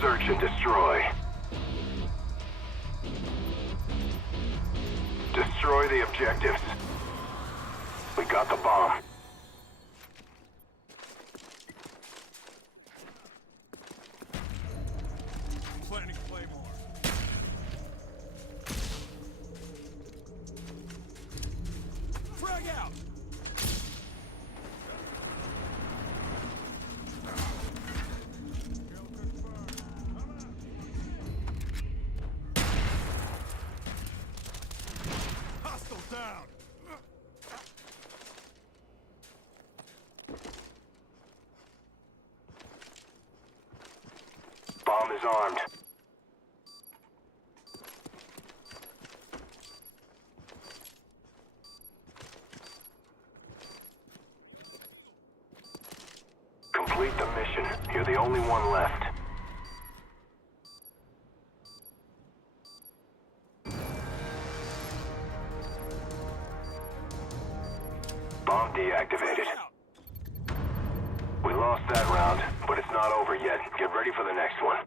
Search and destroy. Destroy the objectives. We got the bomb. Planning Claymore. Frag out! Hostile down! Bomb is armed. Complete the mission. You're the only one left. Bomb deactivated. We lost that round, but it's not over yet. Get ready for the next one.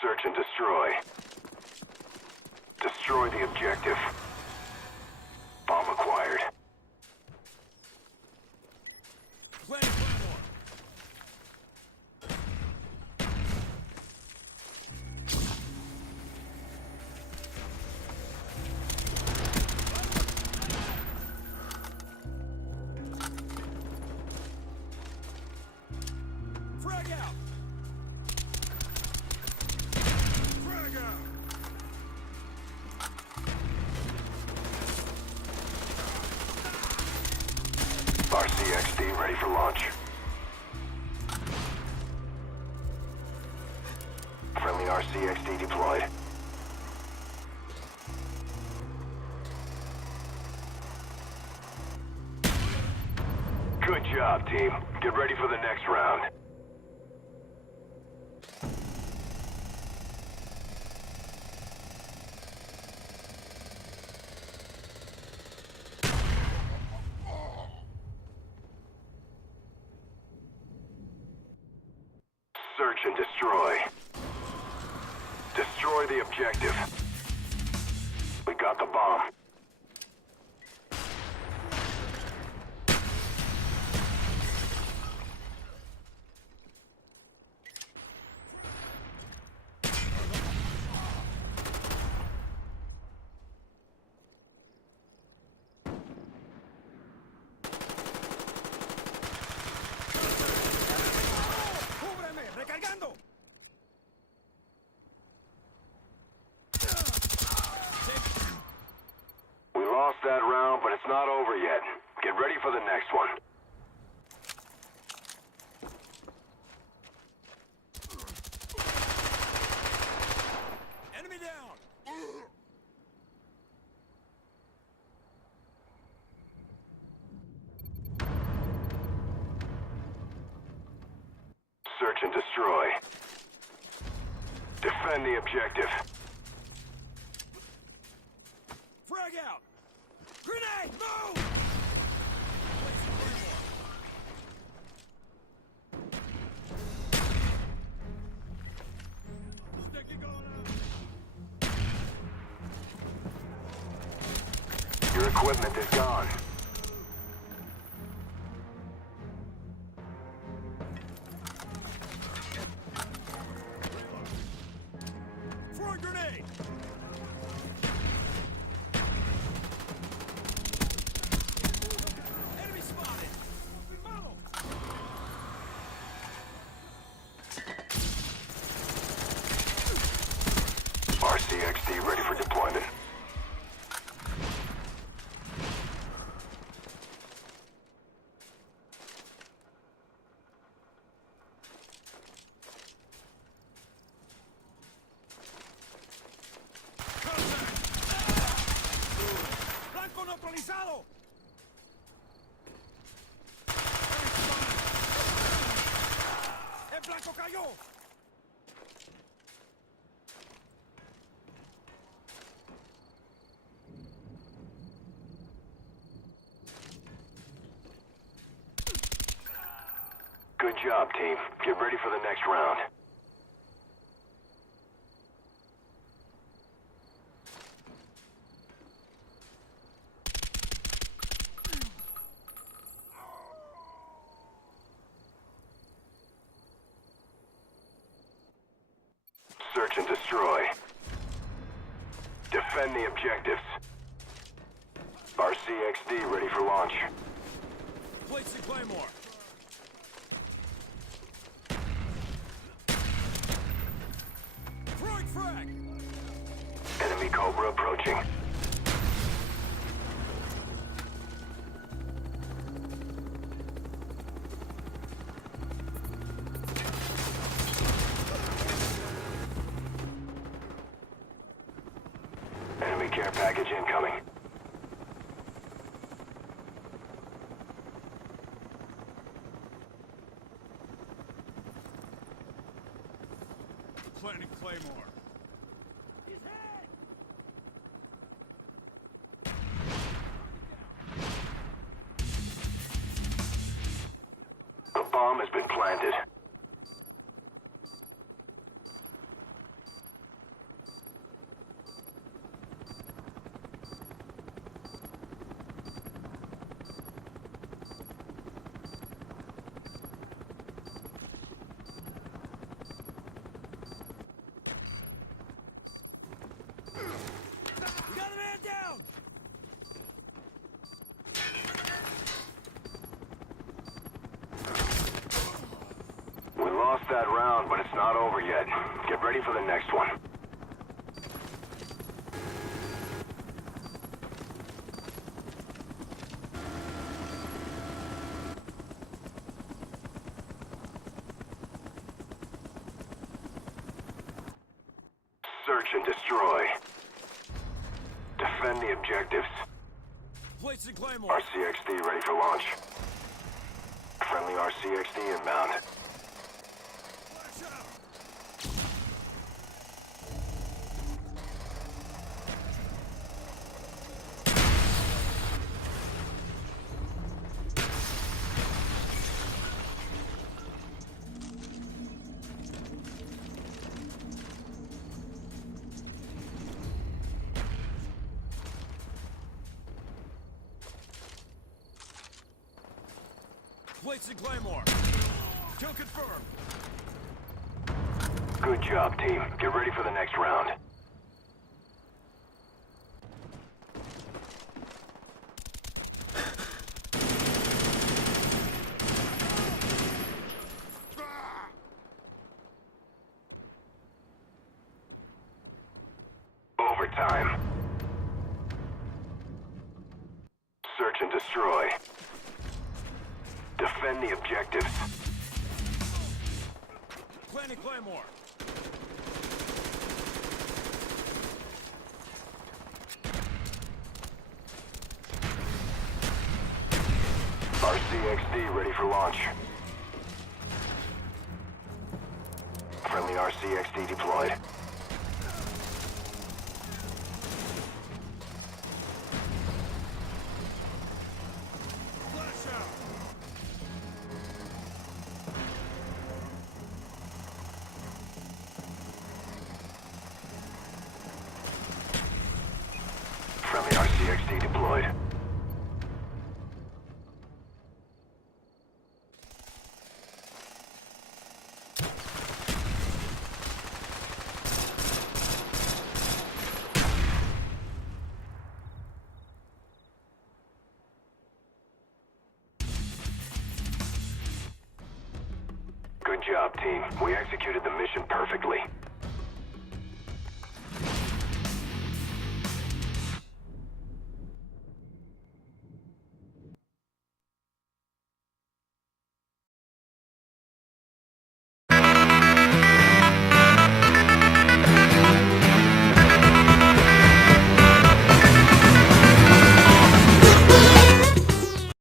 Search and destroy. Destroy the objective. Bomb acquired. Planning Claymore. Frag out! Frag out! RCXD ready for launch. Friendly RCXD deployed. Good job, team. Get ready for the next round. Search and destroy. Destroy the objective. We got the bomb. ¡Cúbreme! ¡Recargando! We lost that round, but it's not over yet. Get ready for the next one. Enemy down! Search and destroy. Defend the objective. Frag out! Grenade! Move! Your equipment is gone. Throwing grenade! Enemy spotted! Follow! RCXD ready for deployment. ¡Blanco neutralizado! ¡El blanco cayó! Good job, team. Get ready for the next round. Search and destroy. Defend the objectives. RCXD ready for launch. Place the Claymore. Throwing frag. Enemy Cobra approaching. Enemy care package incoming. Planting Claymore. His head! The bomb has been planted. We got a man down! We lost that round, but it's not over yet. Get ready for the next one. Search and destroy. Defend the objectives. Placing Claymore. RCXD ready for launch. Friendly RCXD inbound. Flash out! Placing Claymore. Kill confirmed. Good job, team. Get ready for the next round. Overtime. Search and destroy. Defend the objectives. Planting Claymore. RCXD ready for launch. Friendly RCXD deployed. Flash out! Friendly RCXD deployed. Good job, team. We executed the mission perfectly.